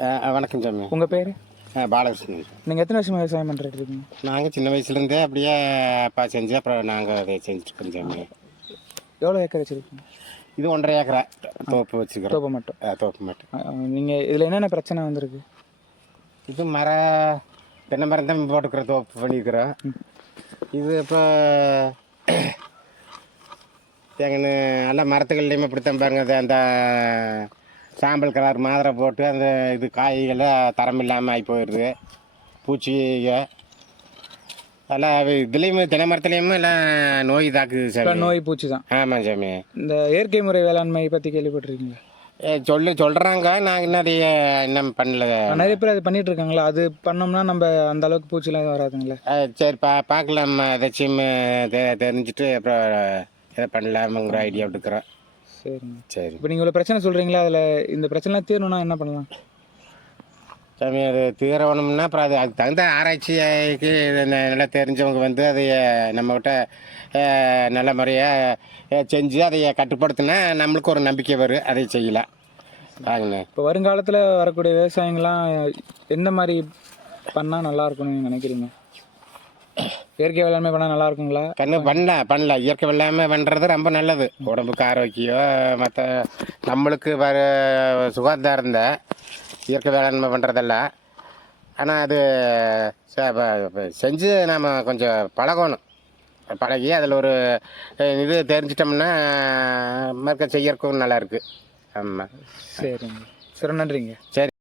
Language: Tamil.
வணக்கம் சாமி. உங்கள் பேர்? பாலகிருஷ்ணன். நீங்கள் எத்தனை வருஷமாக விவசாயம் பண்ணிட்டு இருக்கீங்க? நாங்கள் சின்ன வயசுலேருந்தே அப்படியே அப்பா செஞ்சு அப்புறம் நாங்கள் அதை செஞ்சுருக்கோம் சாமி. எவ்வளோ ஏக்கர் வச்சுருக்கீங்க? இது 1.5 ஏக்கரா தோப்பு வச்சுக்கிறோம். தோப்பு மட்டும்? தோப்பு மட்டும். நீங்கள் இதில் என்னென்ன பிரச்சனை வந்திருக்கு? இது தென்னை மரம் தான் போட்டுக்கிற தோப்பு பண்ணியிருக்கிறோம். இது இப்போ எங்கன்னு எல்லா மரத்துகள்லையுமே இப்படித்தான் பாருங்க, அது அந்த சாம்பல் கலர் மாதிரி போட்டு அந்த இது காய்களை தரம் இல்லாமல் ஆகி போயிடுது. பூச்சிங்க எல்லாம் இதுலேயுமே தென்னை மரத்துலேயுமே எல்லாம் நோய் தாக்குது சாமி. நோய் பூச்சி தான். ஆமாம் சாமி. இந்த இயற்கை முறை வேளாண்மை பற்றி கேள்விப்பட்டிருக்கீங்களா? சொல்கிறாங்க, நாங்கள் நிறைய இன்னும் பண்ணல. நிறைய பேர் அது பண்ணிட்டு இருக்காங்களா? அது பண்ணோம்னா நம்ம அந்த அளவுக்கு பூச்சிலாம் எதுவும் வராதுங்களா? சரி, பார்க்கலாம். ஏதாச்சும் தெரிஞ்சுட்டு அப்புறம் எதை பண்ணலாமுங்கிற ஐடியா விட்டுக்கிறோம். சரிங்க. சரி. இப்போ நீங்கள் இவ்வளோ பிரச்சனை சொல்கிறீங்களா, அதில் இந்த பிரச்சனைலாம் தீரணும்னா என்ன பண்ணலாம் சாமி? அது தீரணும்னா அப்புறம் அதுக்கு தகுந்த ஆராய்ச்சிக்கு நல்லா தெரிஞ்சவங்க வந்து அதை நம்மக்கிட்ட நல்ல முறையாக செஞ்சு அதை கட்டுப்படுத்தினா நம்மளுக்கு ஒரு நம்பிக்கை வரும், அதை செய்யலாம். வாங்கண்ணே. இப்போ வருங்காலத்தில் வரக்கூடிய விவசாயிங்களாம் எந்த மாதிரி பண்ணால் நல்லா இருக்கும்னு நீங்கள் நினைக்கிறீங்க? இயற்கை வேளாண்மை பண்ணால் நல்லா இருக்குங்களா? பண்ணலாம். இயற்கை வேளாண்மை பண்ணுறது ரொம்ப நல்லது. உடம்புக்கு ஆரோக்கியம், மற்ற நம்மளுக்கு சுகாதாரம் தான் இயற்கை வேளாண்மை பண்ணுறதில்ல. ஆனால் அது செஞ்சு நாம் கொஞ்சம் பழகணும். பழகி அதில் ஒரு இது தெரிஞ்சிட்டோம்னா மறுக்க செய்யறதுக்கும் நல்லாயிருக்கு. ஆமாம். சரிங்க. சரி, நன்றிங்க. சரி.